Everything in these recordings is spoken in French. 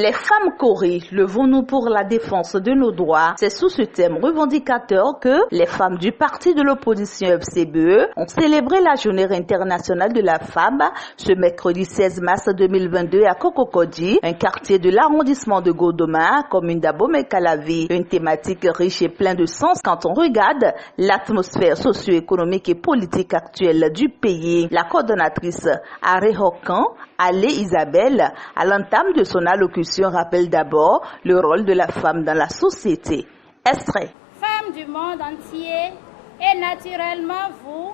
Les femmes Corée, levons-nous pour la défense de nos droits. C'est sous ce thème revendicateur que les femmes du parti de l'opposition FCBE ont célébré la journée internationale de la femme ce mercredi 16 mars 2022 à Kokokodi, un quartier de l'arrondissement de Godoma, commune d'Abomey-Calavi. Une thématique riche et pleine de sens quand on regarde l'atmosphère socio-économique et politique actuelle du pays. La coordonnatrice Arehokan, Allé Isabelle, à l'entame de son allocution, rappelle d'abord le rôle de la femme dans la société. Extrait. Femmes du monde entier et naturellement vous,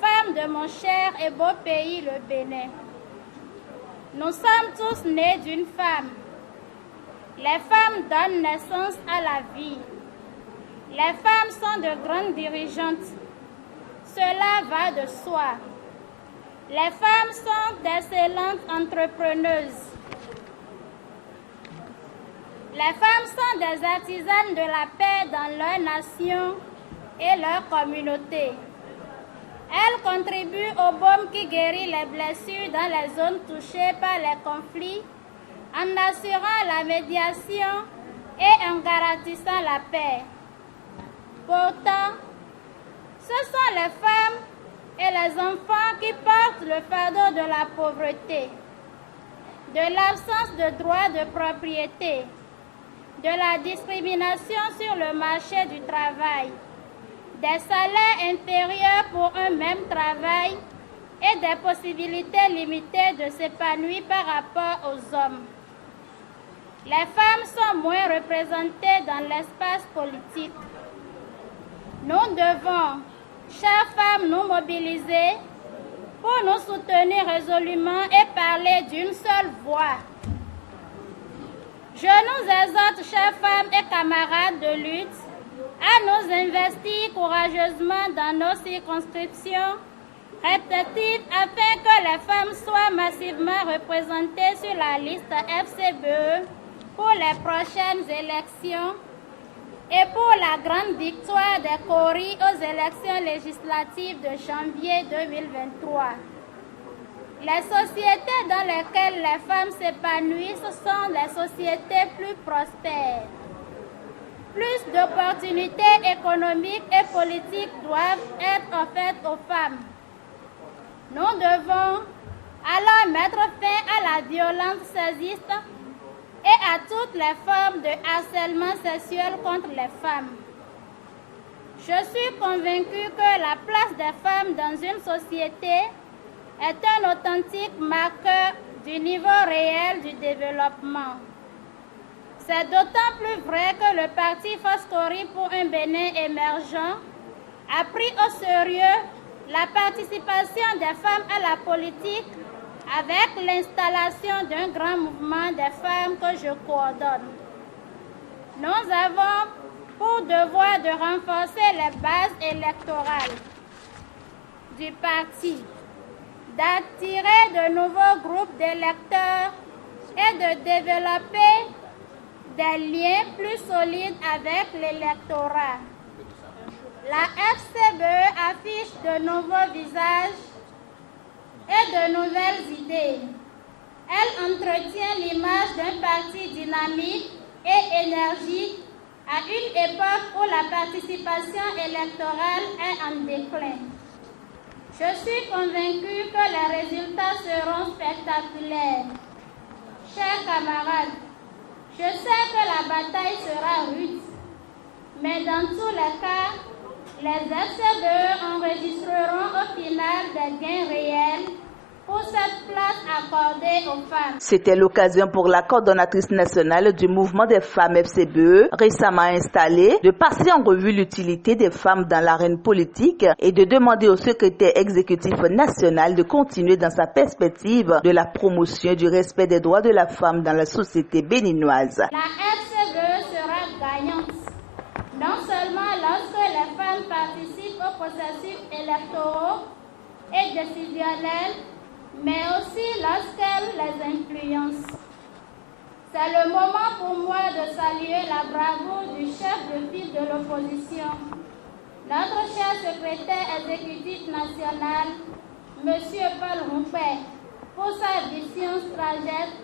femmes de mon cher et beau pays, le Bénin. Nous sommes tous nés d'une femme. Les femmes donnent naissance à la vie. Les femmes sont de grandes dirigeantes. Cela va de soi. Les femmes sont d'excellentes entrepreneuses. Les femmes sont des artisanes de la paix dans leur nation et leur communauté. Elles contribuent au baume qui guérit les blessures dans les zones touchées par les conflits, en assurant la médiation et en garantissant la paix. Pourtant, ce sont les femmes et les enfants qui portent le fardeau de la pauvreté, de l'absence de droits de propriété, de la discrimination sur le marché du travail, des salaires inférieurs pour un même travail et des possibilités limitées de s'épanouir par rapport aux hommes. Les femmes sont moins représentées dans l'espace politique. Nous devons, chères femmes, nous mobiliser pour nous soutenir résolument et parler d'une seule voix. Je nous exhorte, chères femmes et camarades de lutte, à nous investir courageusement dans nos circonscriptions répétitives afin que les femmes soient massivement représentées sur la liste FCBE pour les prochaines élections et pour la grande victoire des Coris aux élections législatives de janvier 2023. Les sociétés dans lesquelles les femmes s'épanouissent sont les sociétés plus prospères. Plus d'opportunités économiques et politiques doivent être offertes aux femmes. Nous devons alors mettre fin à la violence sexiste et à toutes les formes de harcèlement sexuel contre les femmes. Je suis convaincue que la place des femmes dans une société est un authentique marqueur du niveau réel du développement. C'est d'autant plus vrai que le parti Foscori pour un Bénin émergent a pris au sérieux la participation des femmes à la politique avec l'installation d'un grand mouvement des femmes que je coordonne. Nous avons pour devoir de renforcer les bases électorales du parti, d'attirer de nouveaux groupes d'électeurs et de développer des liens plus solides avec l'électorat. La FCBE affiche de nouveaux visages et de nouvelles idées. Elle entretient l'image d'un parti dynamique et énergique à une époque où la participation électorale est en déclin. Je suis convaincue que les résultats seront spectaculaires. Chers camarades, je sais que la bataille sera rude, mais dans tous les cas, les FCBE enregistreront au final des gains réels pour cette place accordée aux femmes. C'était l'occasion pour la coordonnatrice nationale du mouvement des femmes FCBE, récemment installée, de passer en revue l'utilité des femmes dans l'arène politique et de demander au secrétaire exécutif national de continuer dans sa perspective de la promotion du respect des droits de la femme dans la société béninoise. La FCBE sera gagnante, non seulement lorsque les femmes participent aux processus électoraux et décisionnels, mais aussi lorsqu'elle les influence. C'est le moment pour moi de saluer la bravoure du chef de file de l'opposition, notre cher secrétaire exécutif national, M. Paul Roupet, pour sa vision stratégique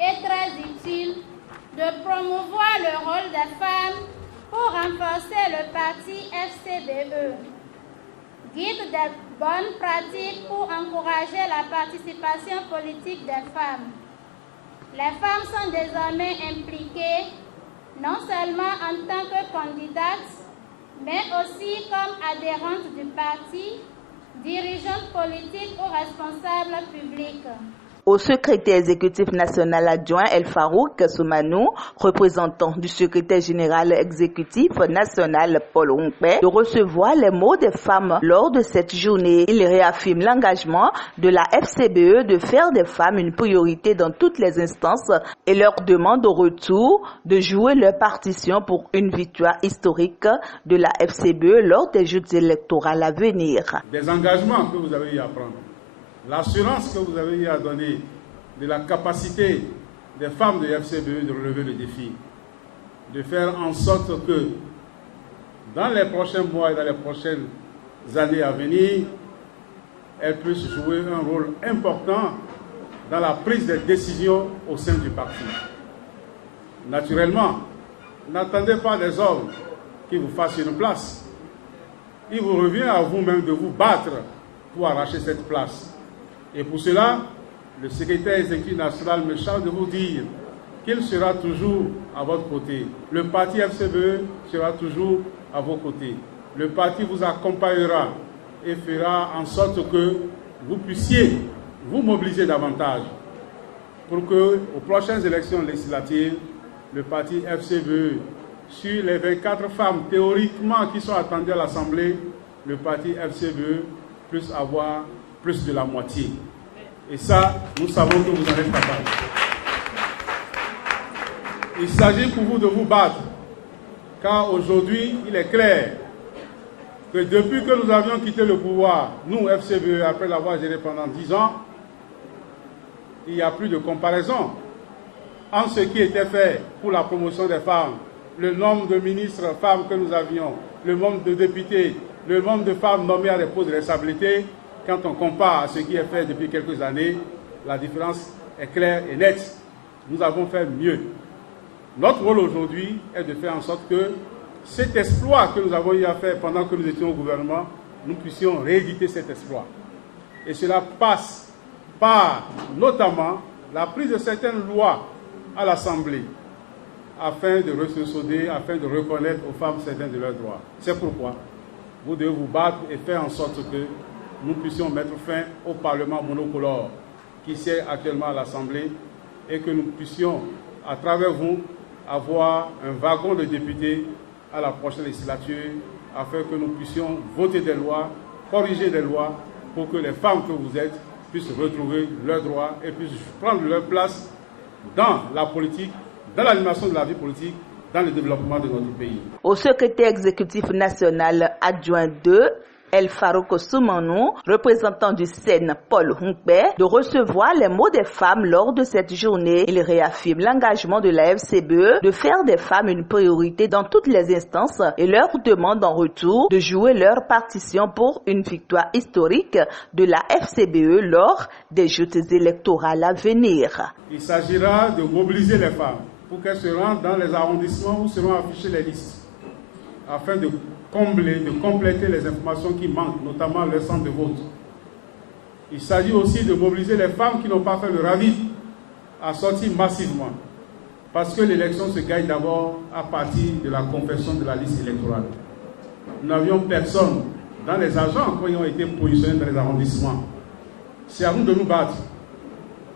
est très utile de promouvoir le rôle des femmes pour renforcer le parti FCBE. Guide des bonnes pratiques pour encourager la participation politique des femmes. Les femmes sont désormais impliquées non seulement en tant que candidates, mais aussi comme adhérentes du parti, dirigeantes politiques ou responsables publics. Au secrétaire exécutif national adjoint El Farouk Soumanou, représentant du secrétaire général exécutif national Paul Hunkbe, de recevoir les mots des femmes lors de cette journée. Il réaffirme l'engagement de la FCBE de faire des femmes une priorité dans toutes les instances et leur demande au retour de jouer leur partition pour une victoire historique de la FCBE lors des joutes électorales à venir. Des engagements que vous avez eu à prendre. L'assurance que vous avez eu à donner de la capacité des femmes de FCBE de relever le défi, de faire en sorte que dans les prochains mois et dans les prochaines années à venir, elles puissent jouer un rôle important dans la prise de décisions au sein du parti. Naturellement, n'attendez pas des hommes qui vous fassent une place. Il vous revient à vous-même de vous battre pour arracher cette place. Et pour cela, le secrétaire exécutif national me charge de vous dire qu'il sera toujours à votre côté. Le parti FCBE sera toujours à vos côtés. Le parti vous accompagnera et fera en sorte que vous puissiez vous mobiliser davantage pour que, aux prochaines élections législatives, le parti FCBE, sur les 24 femmes théoriquement qui sont attendues à l'Assemblée, le parti FCBE puisse avoir plus de la moitié. Et ça, nous savons que vous en êtes capables. Il s'agit pour vous de vous battre, car aujourd'hui, il est clair que depuis que nous avions quitté le pouvoir, nous, FCBE, après l'avoir géré pendant 10 ans, il n'y a plus de comparaison en ce qui était fait pour la promotion des femmes, le nombre de ministres femmes que nous avions, le nombre de députés, le nombre de femmes nommées à des postes de responsabilité. Quand on compare à ce qui est fait depuis quelques années, la différence est claire et nette. Nous avons fait mieux. Notre rôle aujourd'hui est de faire en sorte que cet exploit que nous avons eu à faire pendant que nous étions au gouvernement, nous puissions rééditer cet exploit. Et cela passe par notamment la prise de certaines lois à l'Assemblée afin de ressauder, afin de reconnaître aux femmes certains de leurs droits. C'est pourquoi vous devez vous battre et faire en sorte que nous puissions mettre fin au Parlement monocolore qui siège actuellement à l'Assemblée et que nous puissions, à travers vous, avoir un wagon de députés à la prochaine législature afin que nous puissions voter des lois, corriger des lois pour que les femmes que vous êtes puissent retrouver leurs droits et puissent prendre leur place dans la politique, dans l'animation de la vie politique, dans le développement de notre pays. Au secrétaire exécutif national adjoint 2, El Farouk Soumanou, représentant du SEN Paul Hunkbe, de recevoir les mots des femmes lors de cette journée. Il réaffirme l'engagement de la FCBE de faire des femmes une priorité dans toutes les instances et leur demande en retour de jouer leur partition pour une victoire historique de la FCBE lors des joutes électorales à venir. Il s'agira de mobiliser les femmes pour qu'elles se rendent dans les arrondissements où seront affichées les listes, afin de combler, de compléter les informations qui manquent, notamment le centre de vote. Il s'agit aussi de mobiliser les femmes qui n'ont pas fait le ravit à sortir massivement, parce que l'élection se gagne d'abord à partir de la confection de la liste électorale. Nous n'avions personne dans les agents qui ont été positionnés dans les arrondissements. C'est à nous de nous battre.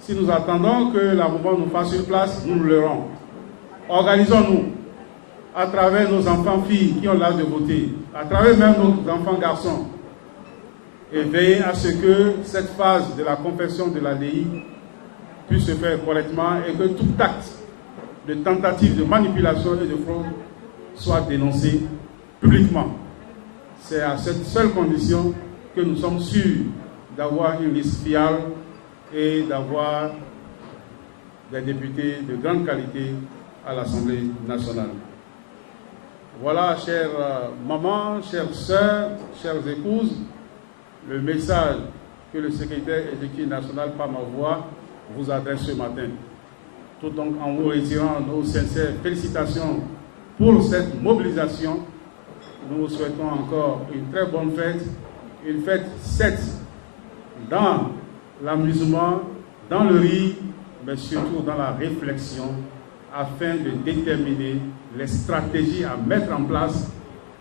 Si nous attendons que la mouvement nous fasse une place, nous nous l'aurons. Organisons-nous à travers nos enfants-filles qui ont l'âge de voter, à travers même nos enfants-garçons, et veiller à ce que cette phase de la confection de la LEI puisse se faire correctement et que tout acte de tentative de manipulation et de fraude soit dénoncé publiquement. C'est à cette seule condition que nous sommes sûrs d'avoir une liste fiable et d'avoir des députés de grande qualité à l'Assemblée nationale. Voilà, chères mamans, chères sœurs, chères épouses, le message que le secrétaire exécutif national par ma voix vous adresse ce matin. Tout donc en vous retirant nos sincères félicitations pour cette mobilisation. Nous vous souhaitons encore une très bonne fête, une fête certes dans l'amusement, dans le rire, mais surtout dans la réflexion, afin de déterminer les stratégies à mettre en place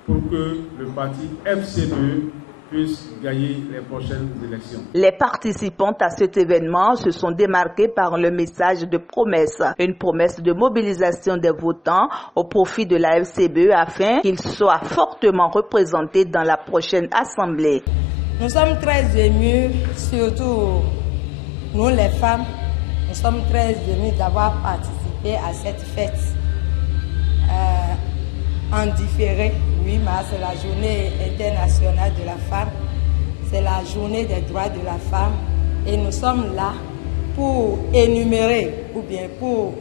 pour que le parti FCBE puisse gagner les prochaines élections. Les participants à cet événement se sont démarqués par le message de promesse, une promesse de mobilisation des votants au profit de la FCBE afin qu'ils soient fortement représentés dans la prochaine assemblée. Nous sommes très émus, surtout nous les femmes, nous sommes très émus d'avoir participé à cette fête. En différé, oui, mais c'est la journée internationale de la femme, c'est la journée des droits de la femme et nous sommes là pour énumérer ou bien pour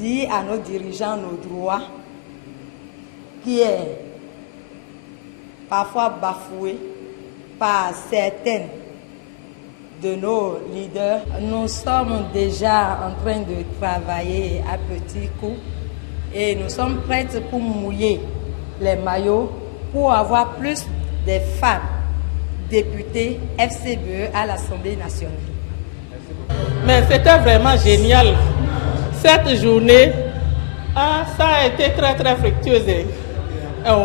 dire à nos dirigeants nos droits qui est parfois bafoué par certaines de nos leaders. Nous sommes déjà en train de travailler à petits coups et nous sommes prêtes pour mouiller les maillots pour avoir plus de femmes députées FCBE à l'Assemblée nationale. Mais c'était vraiment génial. Cette journée, ça a été très très fructueuse.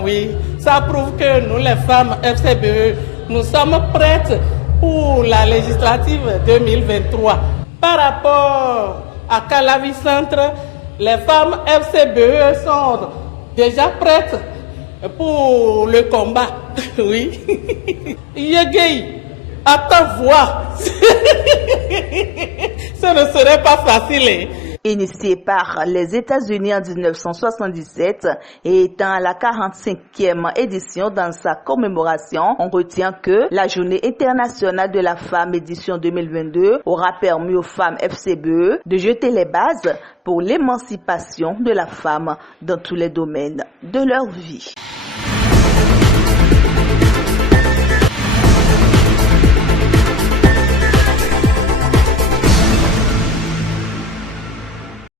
Oui, ça prouve que nous les femmes FCBE, nous sommes prêtes pour la législative 2023. Par rapport à Calavi Centre, les femmes FCBE sont déjà prêtes pour le combat. Oui. Yegei, à ta voix. Ce ne serait pas facile. Initié par les États-Unis en 1977 et étant à la 45e édition dans sa commémoration, on retient que la Journée internationale de la femme édition 2022 aura permis aux femmes FCBE de jeter les bases pour l'émancipation de la femme dans tous les domaines de leur vie.